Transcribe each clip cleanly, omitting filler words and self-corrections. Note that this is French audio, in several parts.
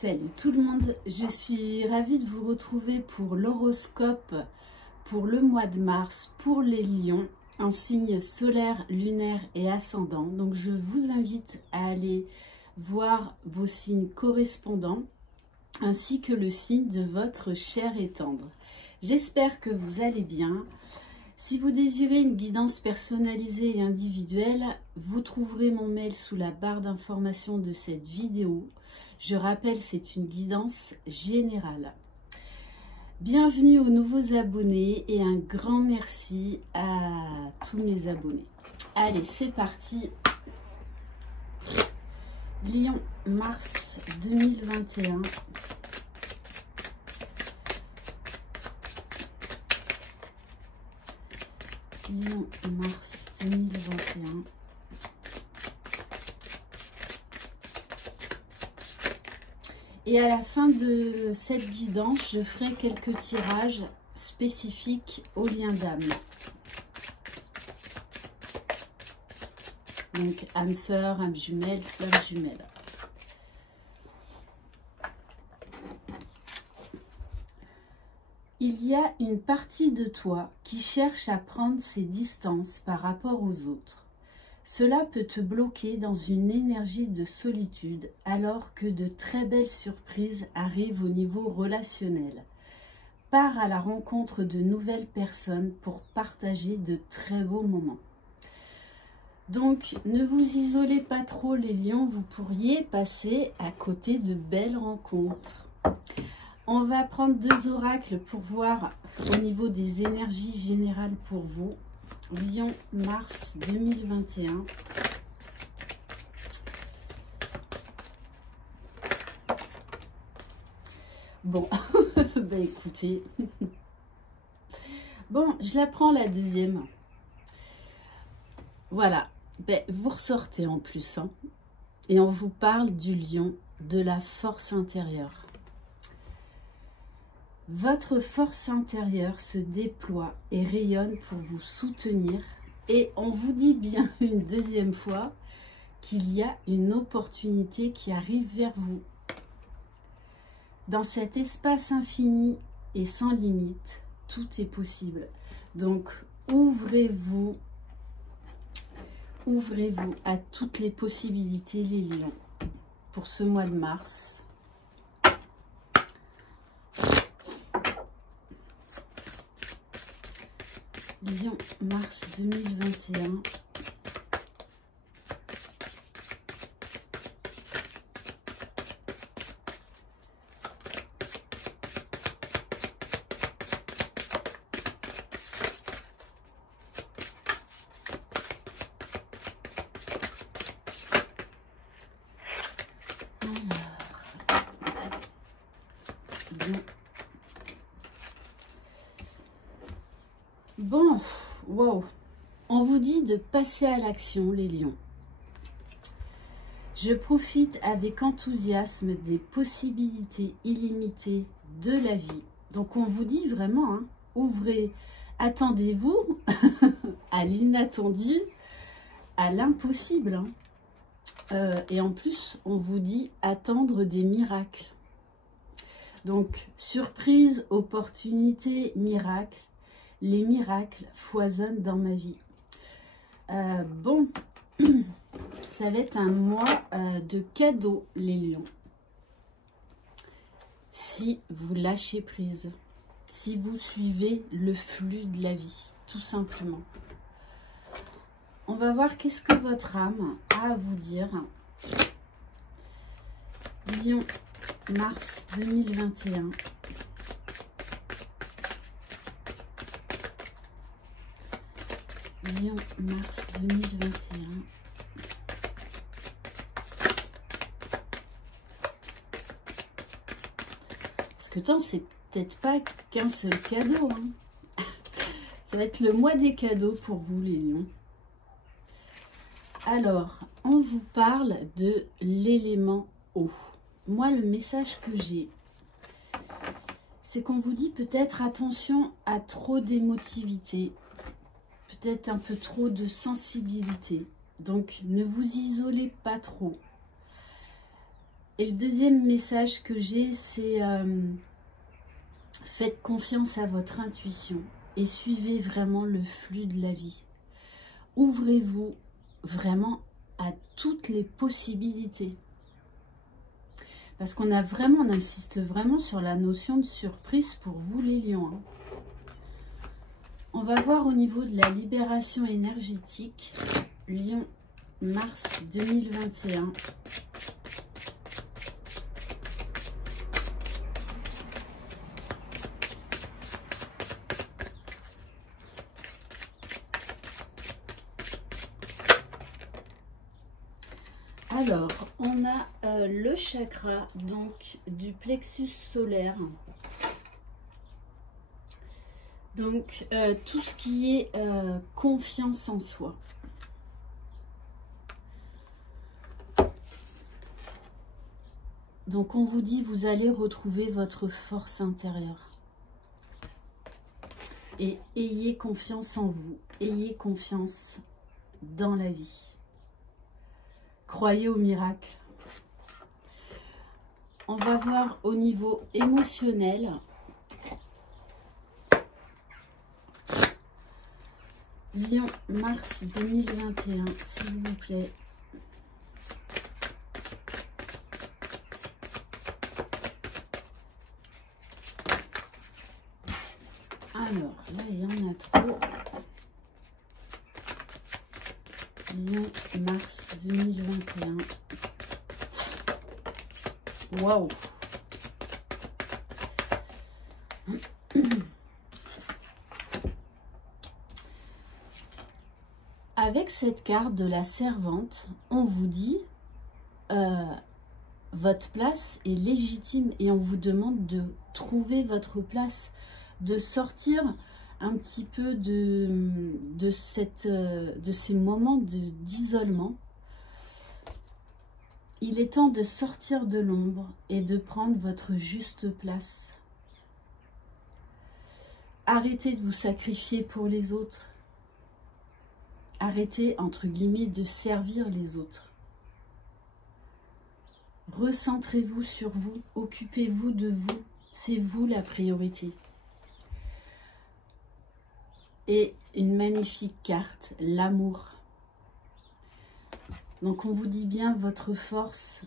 Salut tout le monde, je suis ravie de vous retrouver pour l'horoscope pour le mois de mars pour les lions, en signe solaire, lunaire et ascendant. Donc je vous invite à aller voir vos signes correspondants ainsi que le signe de votre chair et tendre. J'espère que vous allez bien. Si vous désirez une guidance personnalisée et individuelle, vous trouverez mon mail sous la barre d'information de cette vidéo. Je rappelle, c'est une guidance générale. Bienvenue aux nouveaux abonnés et un grand merci à tous mes abonnés. Allez, c'est parti. Lion, mars 2021. Lion, mars 2021. Et à la fin de cette guidance, je ferai quelques tirages spécifiques aux liens d'âme. Donc âme sœur, âme jumelle, flamme jumelle. Il y a une partie de toi qui cherche à prendre ses distances par rapport aux autres. Cela peut te bloquer dans une énergie de solitude alors que de très belles surprises arrivent au niveau relationnel. Pars à la rencontre de nouvelles personnes pour partager de très beaux moments. Donc, ne vous isolez pas trop les lions, vous pourriez passer à côté de belles rencontres. On va prendre deux oracles pour voir au niveau des énergies générales pour vous. Lion, mars 2021. Bon, ben écoutez. Bon, je la prends la deuxième. Voilà, ben, vous ressortez en plus. Hein, et on vous parle du lion, de la force intérieure. Votre force intérieure se déploie et rayonne pour vous soutenir. Et on vous dit bien une deuxième fois qu'il y a une opportunité qui arrive vers vous. Dans cet espace infini et sans limite, tout est possible. Donc, ouvrez-vous à toutes les possibilités, les lions, pour ce mois de mars. Lion, mars 2021. Bon, wow, on vous dit de passer à l'action, les lions. Je profite avec enthousiasme des possibilités illimitées de la vie. Donc on vous dit vraiment, hein, ouvrez, attendez-vous à l'inattendu, à l'impossible. Hein. Et en plus, on vous dit attendre des miracles. Donc, surprise, opportunité, miracle. Les miracles foisonnent dans ma vie. Bon, ça va être un mois de cadeaux, les lions. Si vous lâchez prise, si vous suivez le flux de la vie, tout simplement. On va voir qu'est-ce que votre âme a à vous dire. Lion, mars 2021. Lion, mars 2021. Parce que tant, c'est peut-être pas qu'un seul cadeau. Hein. Ça va être le mois des cadeaux pour vous, les lions. Alors, on vous parle de l'élément eau. Moi, le message que j'ai, c'est qu'on vous dit peut-être attention à trop d'émotivité. Peut-être un peu trop de sensibilité. Donc, ne vous isolez pas trop. Et le deuxième message que j'ai, c'est faites confiance à votre intuition et suivez vraiment le flux de la vie. Ouvrez-vous vraiment à toutes les possibilités. Parce qu'on on insiste vraiment sur la notion de surprise pour vous les lions. Hein. On va voir au niveau de la libération énergétique, Lion, mars 2021. Alors, on a le chakra donc du plexus solaire. Donc, tout ce qui est confiance en soi. Donc, on vous dit, vous allez retrouver votre force intérieure. Et ayez confiance en vous. Ayez confiance dans la vie. Croyez au miracle. On va voir au niveau émotionnel. Lion, mars 2021, s'il vous plaît. Alors, là, il y en a trop. Lion, mars 2021. Waouh! Avec cette carte de la servante, on vous dit votre place est légitime et on vous demande de trouver votre place, de sortir un petit peu de ces moments d'isolement. Il est temps de sortir de l'ombre et de prendre votre juste place. Arrêtez de vous sacrifier pour les autres. Arrêtez, entre guillemets, de servir les autres. Recentrez-vous sur vous, occupez-vous de vous. C'est vous la priorité. Et une magnifique carte, l'amour. Donc on vous dit bien, votre force,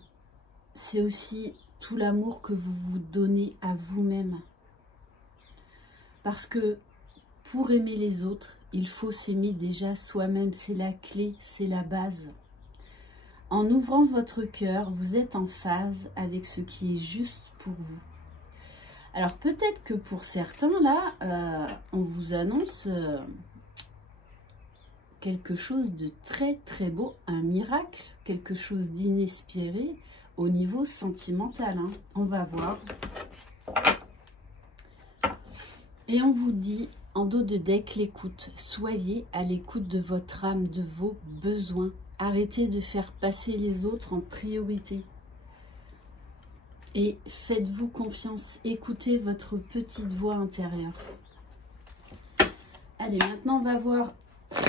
c'est aussi tout l'amour que vous vous donnez à vous-même. Parce que pour aimer les autres, il faut s'aimer déjà soi-même. C'est la clé, c'est la base. En ouvrant votre cœur, vous êtes en phase avec ce qui est juste pour vous. Alors peut-être que pour certains, là, on vous annonce quelque chose de très très beau, un miracle, quelque chose d'inespéré au niveau sentimental. Hein. On va voir. Et on vous dit, en dos de deck, l'écoute. Soyez à l'écoute de votre âme, de vos besoins. Arrêtez de faire passer les autres en priorité. Et faites-vous confiance. Écoutez votre petite voix intérieure. Allez, maintenant on va voir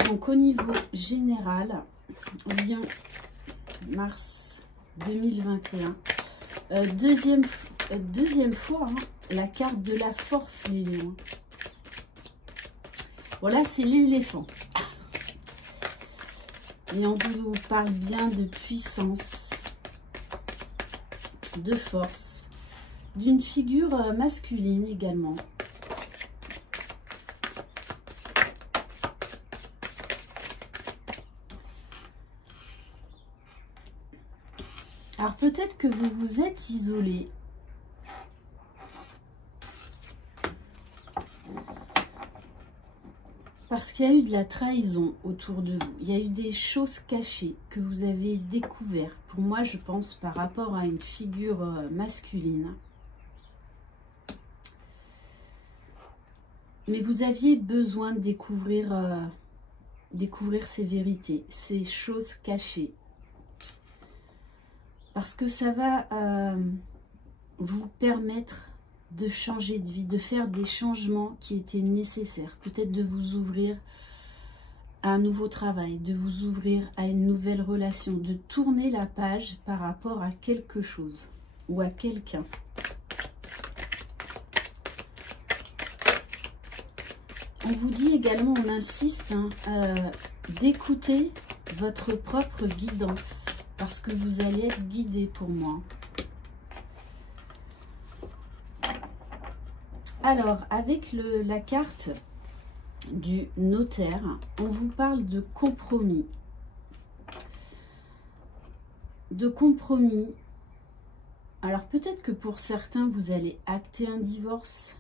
donc au niveau général, Lion, mars 2021. Deuxième fois, hein, la carte de la force, les lions. Voilà, c'est l'éléphant. Et on vous parle bien de puissance, de force, d'une figure masculine également. Alors peut-être que vous vous êtes isolé. Parce qu'il y a eu de la trahison autour de vous. Il y a eu des choses cachées que vous avez découvertes. Pour moi, je pense par rapport à une figure masculine. Mais vous aviez besoin de découvrir ces vérités, ces choses cachées. Parce que ça va vous permettre de changer de vie, de faire des changements qui étaient nécessaires. Peut-être de vous ouvrir à un nouveau travail, de vous ouvrir à une nouvelle relation, de tourner la page par rapport à quelque chose. ou à quelqu'un. On vous dit également, on insiste, d'écouter votre propre guidance, parce que vous allez être guidé pour moi. Alors, avec la carte du notaire, on vous parle de compromis. De compromis. Alors, peut-être que pour certains, vous allez acter un divorce.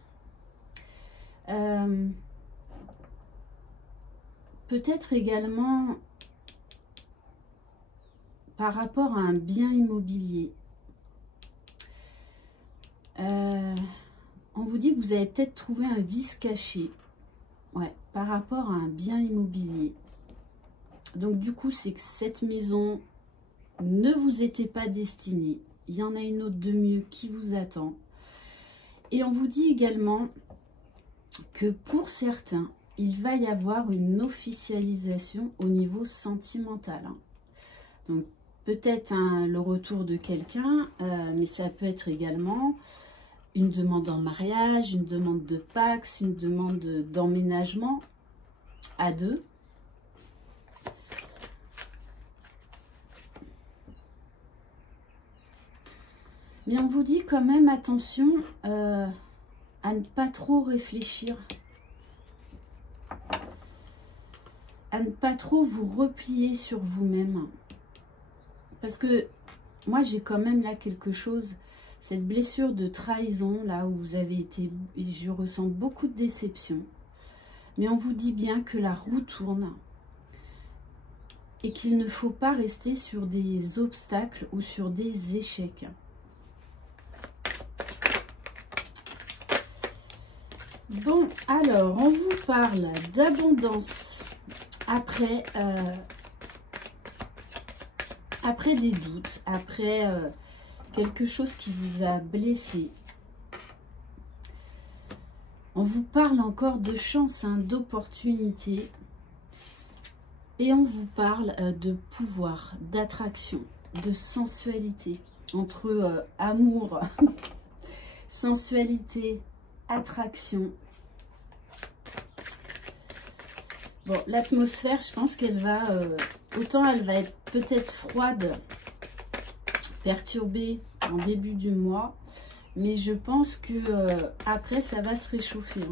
Peut-être également par rapport à un bien immobilier. On vous dit que vous avez peut-être trouvé un vice caché. Ouais, par rapport à un bien immobilier. Donc du coup, c'est que cette maison ne vous était pas destinée. Il y en a une autre de mieux qui vous attend. Et on vous dit également que pour certains, il va y avoir une officialisation au niveau sentimental. Donc peut-être le retour de quelqu'un, mais ça peut être également une demande en mariage, une demande de Pacs, une demande d'emménagement à deux. Mais on vous dit quand même attention à ne pas trop réfléchir, à ne pas trop vous replier sur vous-même. Parce que moi, j'ai quand même là quelque chose, cette blessure de trahison, là où vous avez été, je ressens beaucoup de déception. Mais on vous dit bien que la roue tourne et qu'il ne faut pas rester sur des obstacles ou sur des échecs. Bon, alors, on vous parle d'abondance après des doutes, après quelque chose qui vous a blessé. On vous parle encore de chance, d'opportunité. Et on vous parle de pouvoir, d'attraction, de sensualité. Entre amour, sensualité, attraction. Bon, l'atmosphère, je pense qu'elle va... autant elle va être peut-être froide, perturbée en début du mois. Mais je pense que après, ça va se réchauffer.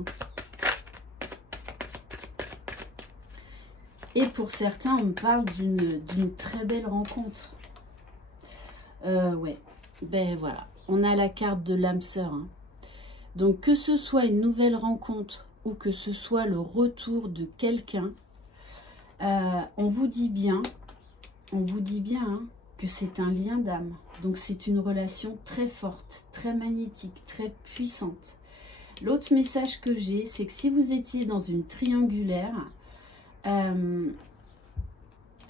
Et pour certains, on parle d'une très belle rencontre. Ouais, ben voilà. On a la carte de l'âme sœur. Donc, que ce soit une nouvelle rencontre ou que ce soit le retour de quelqu'un, on vous dit bien que c'est un lien d'âme. Donc, c'est une relation très forte, très magnétique, très puissante. L'autre message que j'ai, c'est que si vous étiez dans une triangulaire,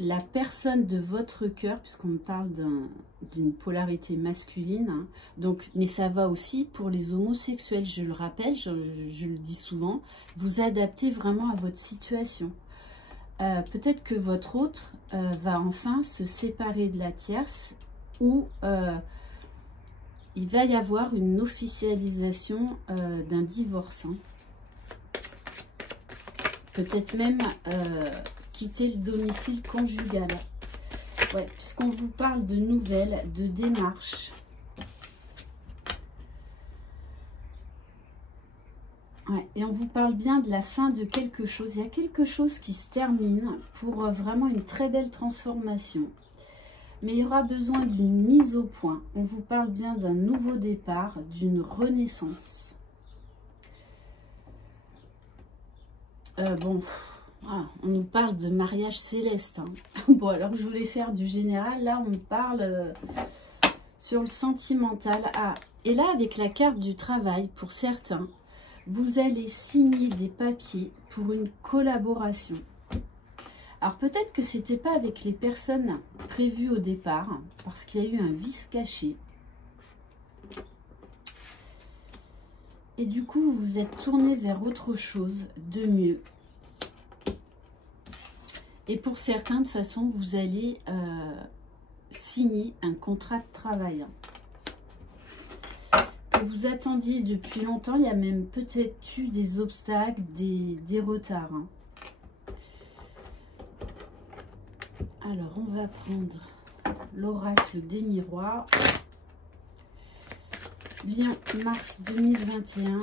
la personne de votre cœur, puisqu'on me parle d'une polarité masculine, donc, mais ça va aussi pour les homosexuels, je le rappelle, je le dis souvent, vous adaptez vraiment à votre situation. Peut-être que votre autre va enfin se séparer de la tierce, ou il va y avoir une officialisation d'un divorce. Peut-être même quitter le domicile conjugal. Ouais, puisqu'on vous parle de nouvelles, de démarches. Ouais, et on vous parle bien de la fin de quelque chose. Il y a quelque chose qui se termine pour vraiment une très belle transformation. Mais il y aura besoin d'une mise au point. On vous parle bien d'un nouveau départ, d'une renaissance. Bon, voilà, on nous parle de mariage céleste. Bon, alors je voulais faire du général. Là, on me parle sur le sentimental. Ah, et là, avec la carte du travail, pour certains, vous allez signer des papiers pour une collaboration. Alors peut-être que c'était pas avec les personnes prévues au départ, parce qu'il y a eu un vice caché. Et du coup, vous vous êtes tourné vers autre chose de mieux. Et pour certains, de façon, vous allez signer un contrat de travail. que vous attendiez depuis longtemps. Il y a même peut-être eu des obstacles, des retards. Hein. Alors, on va prendre l'oracle des miroirs. Lion, mars 2021.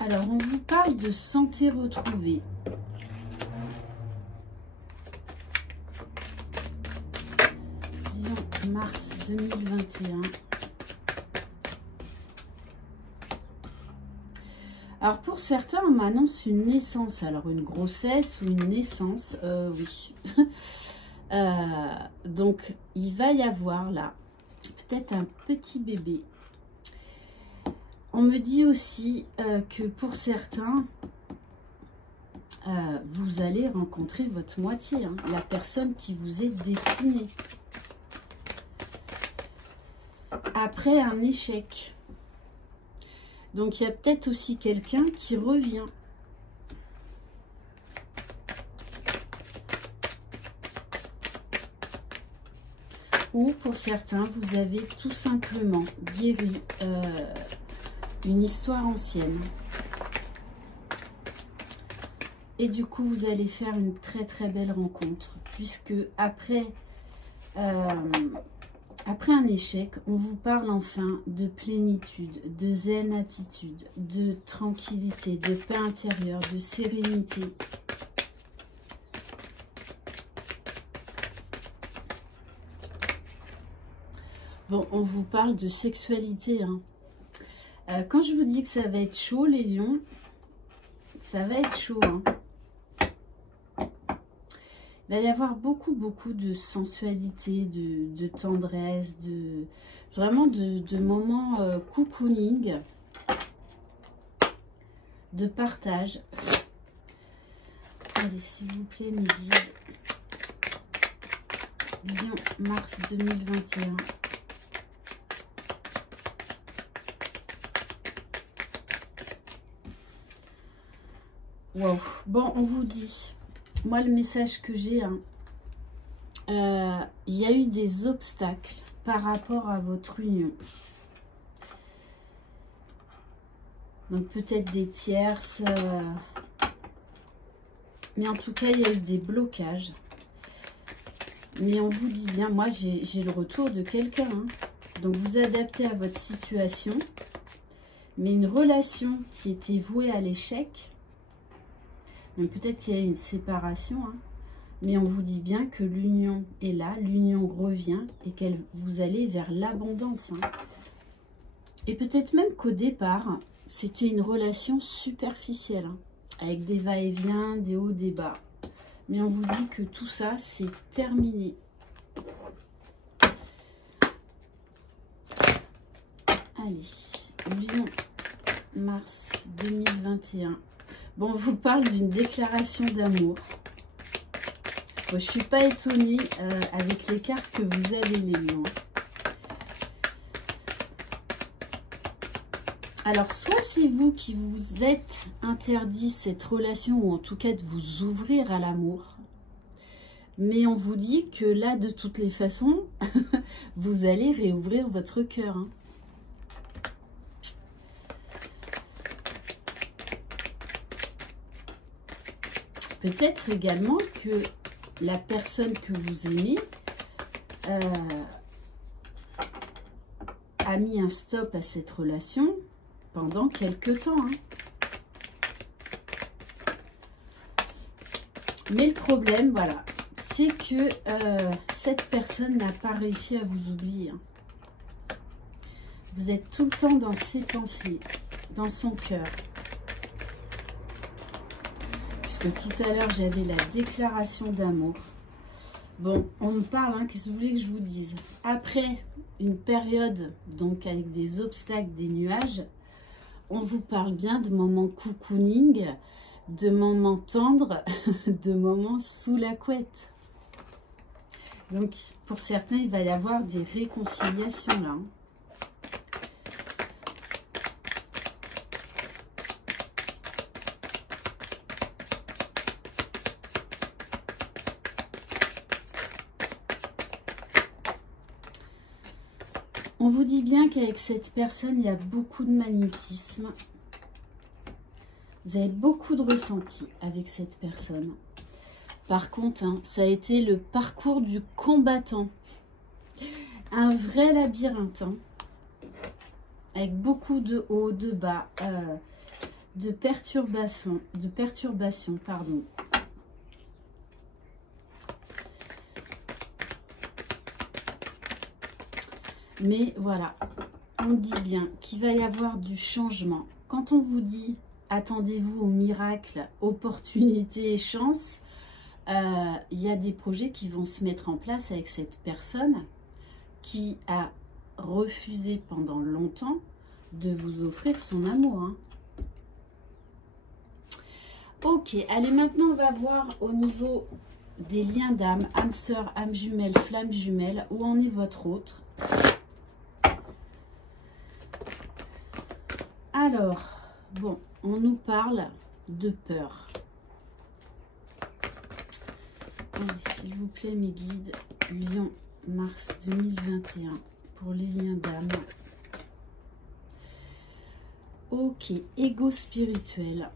Alors, on vous parle de santé retrouvée. Lion, mars 2021. Alors, pour certains, on m'annonce une naissance. Alors, une grossesse ou une naissance, oui. Donc, il va y avoir là, peut-être un petit bébé. On me dit aussi que pour certains, vous allez rencontrer votre moitié, hein, la personne qui vous est destinée. Après un échec. Donc, il y a peut-être aussi quelqu'un qui revient. Ou pour certains, vous avez tout simplement guéri une histoire ancienne. Et du coup, vous allez faire une très très belle rencontre. Puisque après un échec, on vous parle enfin de plénitude, de zen attitude, de tranquillité, de paix intérieure, de sérénité. Bon, on vous parle de sexualité, hein. Quand je vous dis que ça va être chaud, les lions, ça va être chaud, hein. Il va y avoir beaucoup de sensualité, de tendresse, vraiment de moments cocooning, de partage. Allez, s'il vous plaît, mes guides. Lion, mars 2021. Wow. Bon, on vous dit, moi le message que j'ai, hein, il y a eu des obstacles par rapport à votre union. Donc peut-être des tierces, mais en tout cas il y a eu des blocages. Mais on vous dit bien, moi j'ai le retour de quelqu'un, hein. Donc vous adaptez à votre situation, mais une relation qui était vouée à l'échec. Donc peut-être qu'il y a une séparation, hein, mais on vous dit bien que l'union est là, l'union revient et que vous allez vers l'abondance. Hein. Et peut-être même qu'au départ, c'était une relation superficielle, hein, avec des va-et-vient, des hauts, des bas. Mais on vous dit que tout ça, c'est terminé. Allez, Lion, mars 2021. Bon, on vous parle d'une déclaration d'amour. Bon, je ne suis pas étonnée avec les cartes que vous avez, les lions. Alors, soit c'est vous qui vous êtes interdit cette relation, ou en tout cas de vous ouvrir à l'amour. Mais on vous dit que là, de toutes les façons, vous allez réouvrir votre cœur. Hein. Peut-être également que la personne que vous aimez a mis un stop à cette relation pendant quelques temps. Hein. Mais le problème, voilà, c'est que cette personne n'a pas réussi à vous oublier. Hein. Vous êtes tout le temps dans ses pensées, dans son cœur. Tout à l'heure j'avais la déclaration d'amour. Bon, on me parle, hein, qu'est-ce que vous voulez que je vous dise? Après une période donc avec des obstacles, des nuages, on vous parle bien de moments cocooning, de moments tendres, de moments sous la couette. Donc pour certains il va y avoir des réconciliations là. Hein. On vous dit bien qu'avec cette personne, il y a beaucoup de magnétisme. Vous avez beaucoup de ressenti avec cette personne. Par contre, hein, ça a été le parcours du combattant. Un vrai labyrinthe. Hein, avec beaucoup de hauts, de bas, de perturbations, pardon. Mais voilà, on dit bien qu'il va y avoir du changement. Quand on vous dit attendez-vous au miracle, opportunité et chance, il y a des projets qui vont se mettre en place avec cette personne qui a refusé pendant longtemps de vous offrir son amour. Hein. Ok, allez, maintenant on va voir au niveau des liens d'âme, âme sœur, âme jumelle, flamme jumelle, où en est votre autre. Alors, bon, on nous parle de peur. Allez, s'il vous plaît, mes guides, Lion, mars 2021, pour les liens d'âme. Ok, ego spirituel.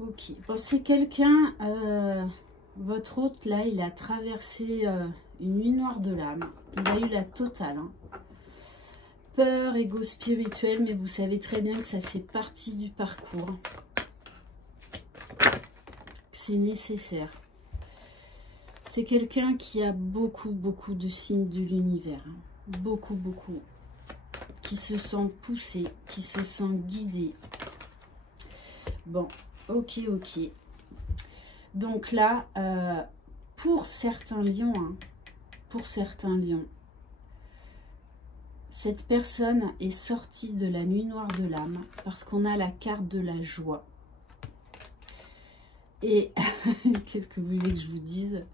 Ok, bon, c'est quelqu'un, votre hôte, là, il a traversé une nuit noire de l'âme. Il a eu la totale. Hein. Peur, ego spirituel, mais vous savez très bien que ça fait partie du parcours. C'est nécessaire. C'est quelqu'un qui a beaucoup de signes de l'univers. Hein. Beaucoup. Qui se sent poussé, qui se sent guidé. Bon. Ok. Donc là, pour certains lions, cette personne est sortie de la nuit noire de l'âme parce qu'on a la carte de la joie. Et qu'est-ce que vous voulez que je vous dise?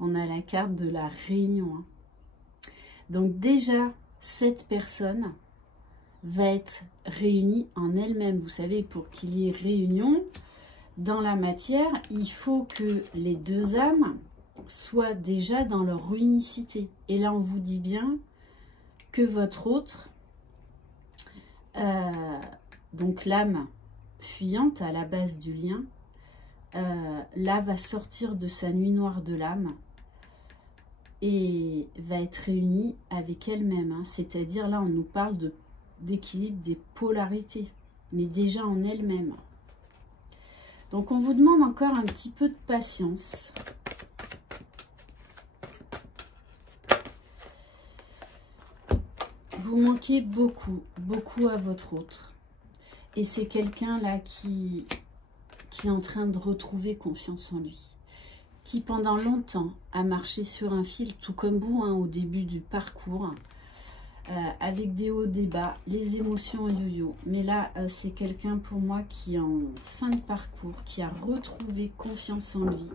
On a la carte de la réunion. Hein. Donc déjà, cette personne va être réunie en elle-même. Vous savez, pour qu'il y ait réunion, dans la matière, il faut que les deux âmes soient déjà dans leur unicité. Et là, on vous dit bien que votre autre, donc l'âme fuyante à la base du lien, là, va sortir de sa nuit noire de l'âme et va être réunie avec elle-même. Hein. C'est-à-dire, là, on nous parle d'équilibre des polarités, mais déjà en elle-même. Donc, on vous demande encore un petit peu de patience. Vous manquez beaucoup à votre autre. Et c'est quelqu'un là qui est en train de retrouver confiance en lui. Qui pendant longtemps a marché sur un fil, tout comme vous, hein, au début du parcours. Avec des hauts, des bas, les émotions yo-yo. Mais là, c'est quelqu'un pour moi qui est en fin de parcours, qui a retrouvé confiance en lui.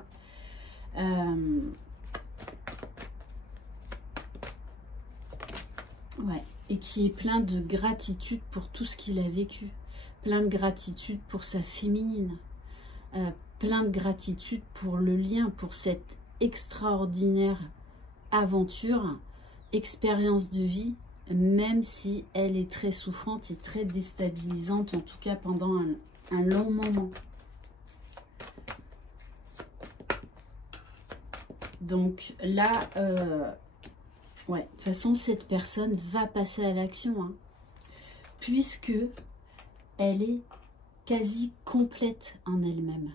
Ouais, et qui est plein de gratitude pour tout ce qu'il a vécu. Plein de gratitude pour sa féminine. Plein de gratitude pour le lien, pour cette extraordinaire aventure, expérience de vie, même si elle est très souffrante et très déstabilisante, en tout cas pendant un long moment. Donc là, ouais, de toute façon, cette personne va passer à l'action, hein, puisque elle est quasi complète en elle-même.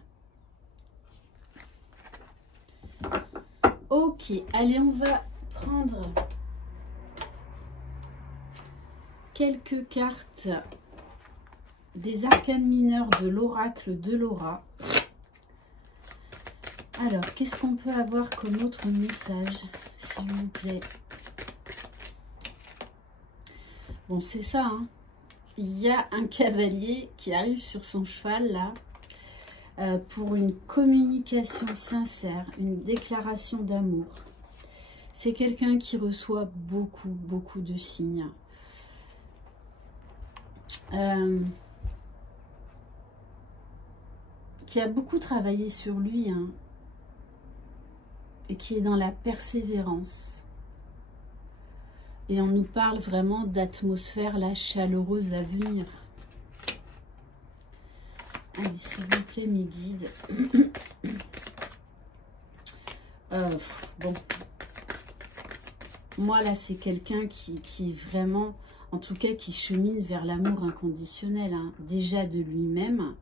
Ok, allez, on va prendre quelques cartes des arcanes mineurs de l'oracle de Laura. Alors, qu'est-ce qu'on peut avoir comme autre message, s'il vous plaît? Bon, c'est ça, hein. Il y a un cavalier qui arrive sur son cheval, là, pour une communication sincère, une déclaration d'amour. C'est quelqu'un qui reçoit beaucoup de signes. qui a beaucoup travaillé sur lui, hein, et qui est dans la persévérance. Et on nous parle vraiment d'atmosphère là, chaleureuse à venir. Allez, s'il vous plaît, mes guides. Bon. Moi, là, c'est quelqu'un qui est vraiment, en tout cas, qui chemine vers l'amour inconditionnel, hein, déjà de lui-même,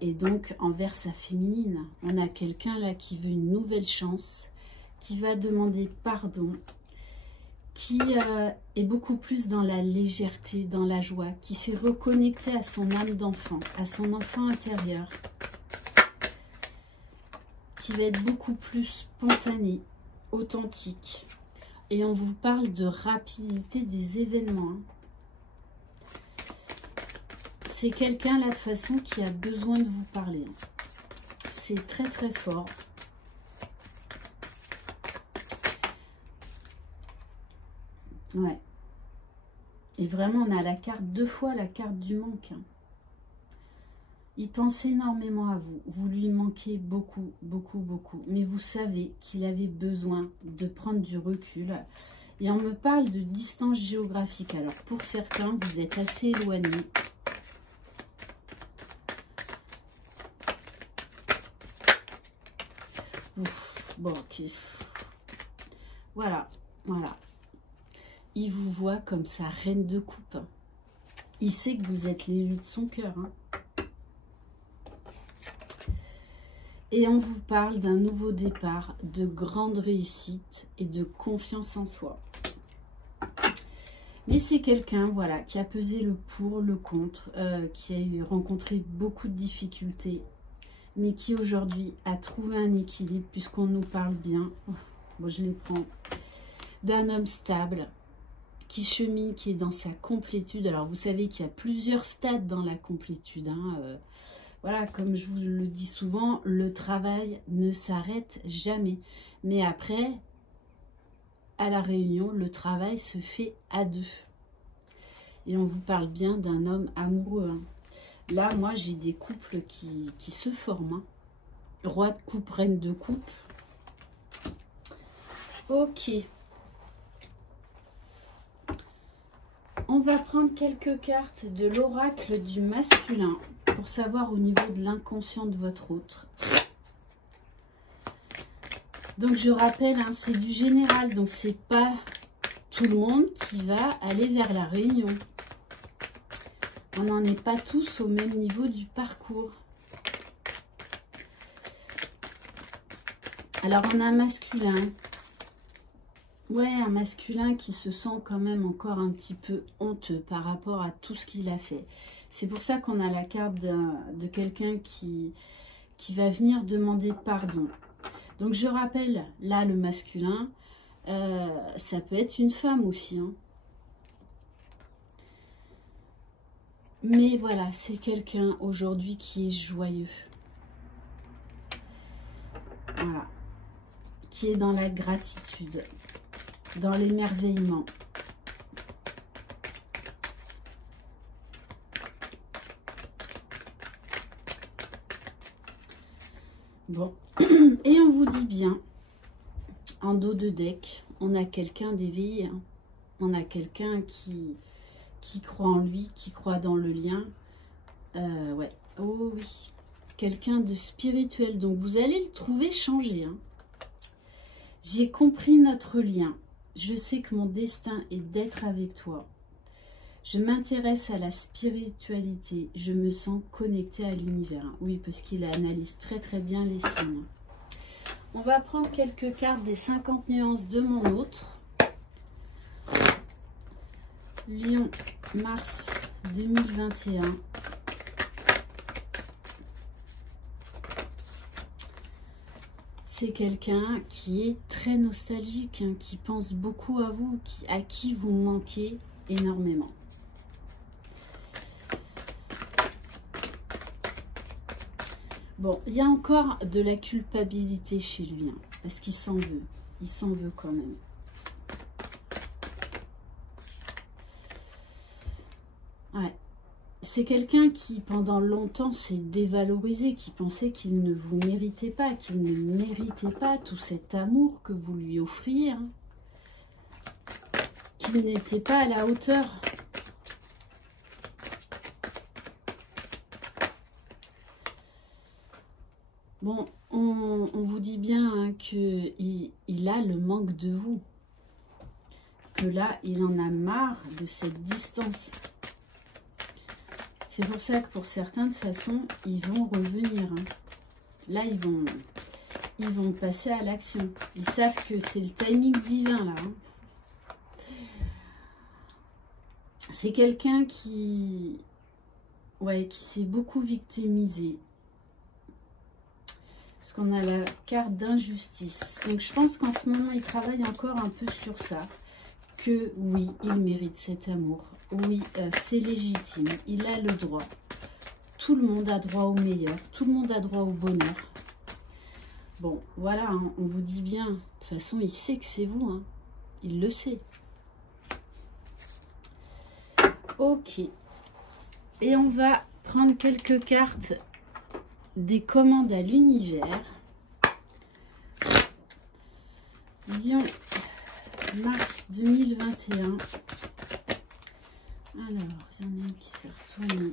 et donc envers sa féminine. On a quelqu'un là qui veut une nouvelle chance, qui va demander pardon, qui est beaucoup plus dans la légèreté, dans la joie, qui s'est reconnecté à son âme d'enfant, à son enfant intérieur, qui va être beaucoup plus spontané, authentique. Et on vous parle de rapidité des événements. C'est quelqu'un là de façon qui a besoin de vous parler. C'est très très fort. Ouais. Et vraiment, on a la carte, 2 fois la carte du manque. Il pense énormément à vous. Vous lui manquez beaucoup, beaucoup, beaucoup. Mais vous savez qu'il avait besoin de prendre du recul. Et on me parle de distance géographique. Alors, pour certains, vous êtes assez éloignés. Bon, ok. Voilà, voilà. Il vous voit comme sa reine de coupe. Il sait que vous êtes l'élu de son cœur. Hein. Et on vous parle d'un nouveau départ, de grande réussite et de confiance en soi. Mais c'est quelqu'un, voilà, qui a pesé le pour, le contre, qui a rencontré beaucoup de difficultés, mais qui aujourd'hui a trouvé un équilibre, puisqu'on nous parle bien, bon je les prends, d'un homme stable, qui chemine, qui est dans sa complétude. Alors vous savez qu'il y a plusieurs stades dans la complétude, hein, voilà, comme je vous le dis souvent, le travail ne s'arrête jamais. Mais après, à la réunion, le travail se fait à 2. Et on vous parle bien d'un homme amoureux. Hein. Là, moi, j'ai des couples qui se forment. Hein. Roi de coupe, reine de coupe. Ok. On va prendre quelques cartes de l'oracle du masculin pour savoir au niveau de l'inconscient de votre autre. Donc je rappelle, hein, c'est du général, donc c'est pas tout le monde qui va aller vers la réunion. On n'en est pas tous au même niveau du parcours. Alors on a un masculin. Ouais, un masculin qui se sent quand même encore un petit peu honteux par rapport à tout ce qu'il a fait. C'est pour ça qu'on a la carte de quelqu'un qui va venir demander pardon. Donc je rappelle, là le masculin, ça peut être une femme aussi. Hein. Mais voilà, c'est quelqu'un aujourd'hui qui est joyeux. Voilà. Qui est dans la gratitude, dans l'émerveillement. Bon, et on vous dit bien, en dos de deck, on a quelqu'un d'éveillé, hein. On a quelqu'un qui croit en lui, qui croit dans le lien. Ouais, oh oui, quelqu'un de spirituel. Donc vous allez le trouver changé. Hein. J'ai compris notre lien. Je sais que mon destin est d'être avec toi. Je m'intéresse à la spiritualité. Je me sens connectée à l'univers. Oui, parce qu'il analyse très très bien les signes. On va prendre quelques cartes des 50 nuances de mon autre. Lion, mars 2021. C'est quelqu'un qui est très nostalgique, hein, qui pense beaucoup à vous, à qui vous manquez énormément. Bon, il y a encore de la culpabilité chez lui, hein, parce qu'il s'en veut. Il s'en veut quand même. Ouais. c'est quelqu'un qui, pendant longtemps, s'est dévalorisé, qui pensait qu'il ne vous méritait pas, qu'il ne méritait pas tout cet amour que vous lui offriez, hein, qu'il n'était pas à la hauteur. Bon, on vous dit bien hein, qu'il a le manque de vous. Que là, il en a marre de cette distance. C'est pour ça que pour certains, de toute façon, ils vont revenir. Hein. Là, ils vont passer à l'action. Ils savent que c'est le timing divin, là. Hein. C'est quelqu'un qui s'est beaucoup victimisé. Parce qu'on a la carte d'injustice. Donc, je pense qu'en ce moment, il travaille encore un peu sur ça. Que oui, il mérite cet amour. Oui, c'est légitime. Il a le droit. Tout le monde a droit au meilleur. Tout le monde a droit au bonheur. Bon, voilà, hein, on vous dit bien. De toute façon, il sait que c'est vous. Hein. Il le sait. Ok. Et on va prendre quelques cartes des commandes à l'univers. Lion, mars 2021. Alors, il y en a une qui s'est retournée.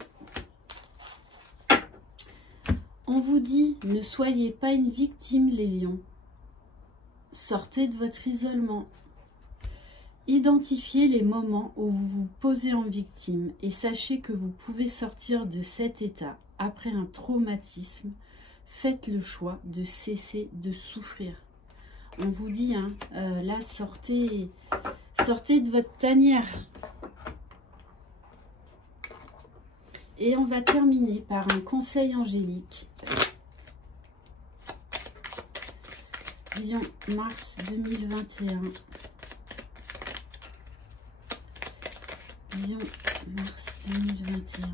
On vous dit, ne soyez pas une victime, les lions. Sortez de votre isolement. Identifiez les moments où vous vous posez en victime et sachez que vous pouvez sortir de cet état. Après un traumatisme, faites le choix de cesser de souffrir. On vous dit, hein, là, sortez de votre tanière. Et on va terminer par un conseil angélique. Lion, mars 2021. Lion, mars 2021.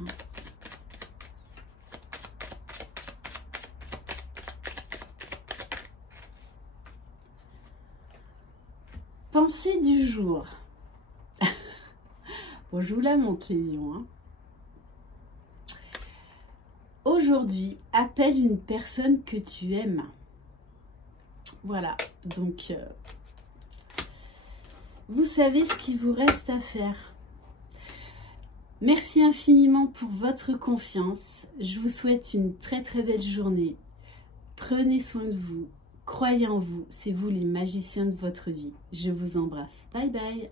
Pensée du jour. Bon, je vous la montre, les lions. Hein. Aujourd'hui, appelle une personne que tu aimes. Voilà, donc vous savez ce qu'il vous reste à faire. Merci infiniment pour votre confiance. Je vous souhaite une très très belle journée. Prenez soin de vous. Croyez en vous. C'est vous les magiciens de votre vie. Je vous embrasse. Bye bye.